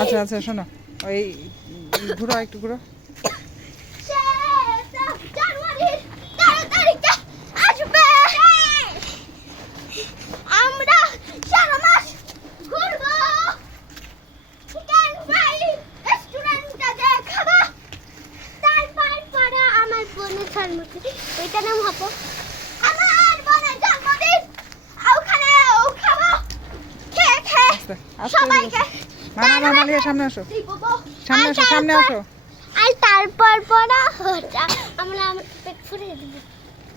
আচ্ছা আচ্ছা শোনো, ওই ঘুরো একটু ঘুরো। আমরা সারা মাস ঘুরবো, চিকেন ফ্রাই রেস্টুরেন্টে যে খাবো, তারপর পরে আমার বোনের জন্মদিন, ওইটা নাম হবো আমার বোনের জন্মদিন, ওখানেও খাবো, খেয়ে খেয়ে আস্তে আস্তে সবাইকে মানা মালিয়া সামনে আসো, সামনে আসো, সামনে আসো। আর তারপর পরে আমরা আমার পেট ফুরিয়ে দিব।